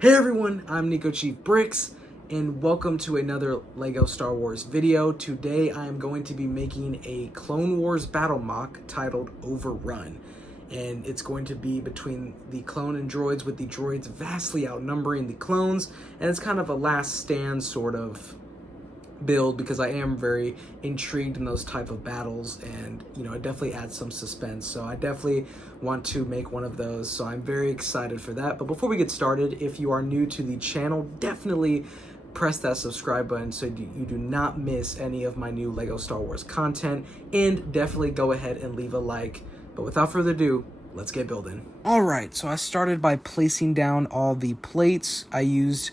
Hey everyone, I'm Nico Chief Bricks, and welcome to another LEGO Star Wars video. Today I am going to be making a Clone Wars battle mock titled Overrun. And it's going to be between the clone and droids, with the droids vastly outnumbering the clones, and it's kind of a last stand sort of build because I am very intrigued in those type of battles, and it definitely adds some suspense, so I definitely want to make one of those, so I'm very excited for that. But before we get started, if you are new to the channel, definitely press that subscribe button so you do not miss any of my new LEGO Star Wars content, and definitely go ahead and leave a like. But without further ado, let's get building. All right, so I started by placing down all the plates. I used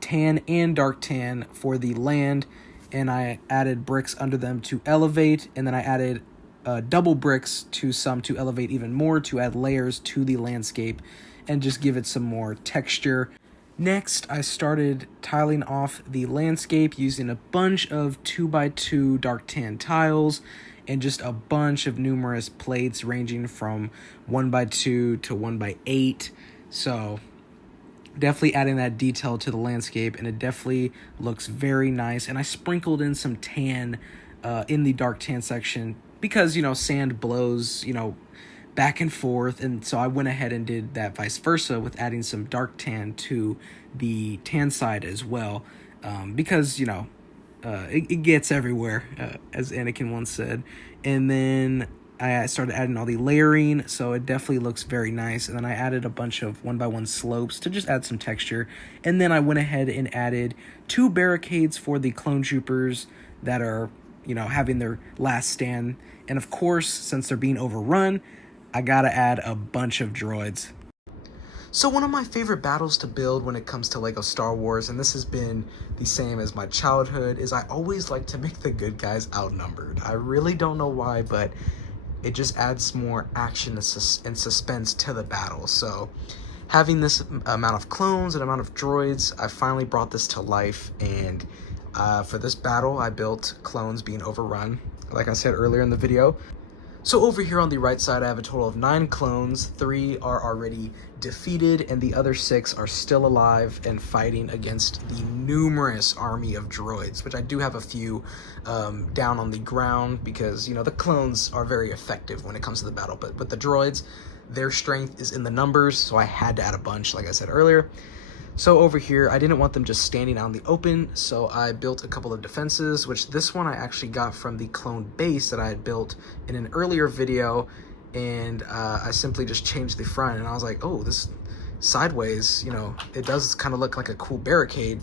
tan and dark tan for the land, and I added bricks under them to elevate, and then I added double bricks to some to elevate even more, to add layers to the landscape and just give it some more texture. Next, I started tiling off the landscape using a bunch of 2x2 dark tan tiles and just a bunch of numerous plates ranging from 1x2 to 1x8. So definitely adding that detail to the landscape, and it definitely looks very nice. And I sprinkled in some tan in the dark tan section because, sand blows, back and forth. And so I went ahead and did that vice versa with adding some dark tan to the tan side as well. Because, it gets everywhere, as Anakin once said. And then I started adding all the layering, so it definitely looks very nice. And then I added a bunch of 1x1 slopes to just add some texture. And then I went ahead and added 2 barricades for the clone troopers that are, having their last stand. And of course, since they're being overrun, I gotta add a bunch of droids. So one of my favorite battles to build when it comes to LEGO Star Wars, and this has been the same as my childhood, is I always like to make the good guys outnumbered. I really don't know why, but it just adds more action and suspense to the battle. So having this amount of clones and amount of droids, I finally brought this to life. And for this battle, I built clones being overrun, like I said earlier in the video. So over here on the right side, I have a total of 9 clones. 3 are already defeated, and the other 6 are still alive and fighting against the numerous army of droids, which I do have a few down on the ground because, the clones are very effective when it comes to the battle. But with the droids, their strength is in the numbers, so I had to add a bunch, like I said earlier. So over here, I didn't want them just standing out in the open, so I built a couple of defenses, which this one I actually got from the clone base that I had built in an earlier video, and I simply just changed the front, and I was like, oh, this sideways, it does kind of look like a cool barricade,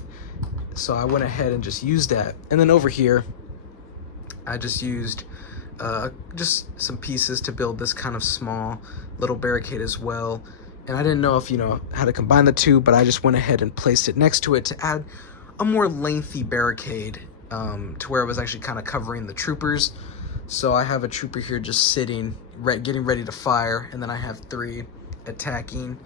so I went ahead and just used that. And then over here, I just used just some pieces to build this kind of small little barricade as well. And I didn't know if, how to combine the two, but I just went ahead and placed it next to it to add a more lengthy barricade to where it was actually kind of covering the troopers. So I have a trooper here just sitting, getting ready to fire, and then I have 3 attacking.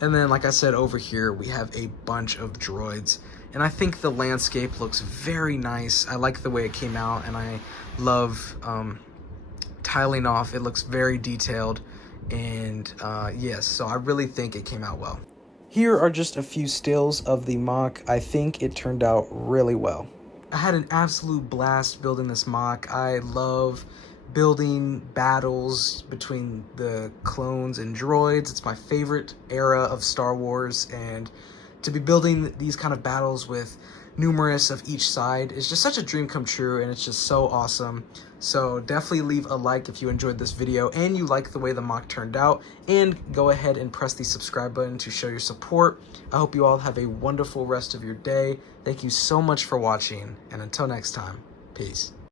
And then, like I said, over here, we have a bunch of droids. And I think the landscape looks very nice. I like the way it came out, and I love tiling off. It looks very detailed. And yes, so I really think it came out well. Here are just a few stills of the mock. I think it turned out really well. I had an absolute blast building this mock. I love building battles between the clones and droids. It's my favorite era of Star Wars, and to be building these kind of battles with numerous of each side is just such a dream come true, and it's just so awesome. So definitely leave a like if you enjoyed this video and you like the way the mock turned out, and go ahead and press the subscribe button to show your support. I hope you all have a wonderful rest of your day. Thank you so much for watching, and until next time, peace.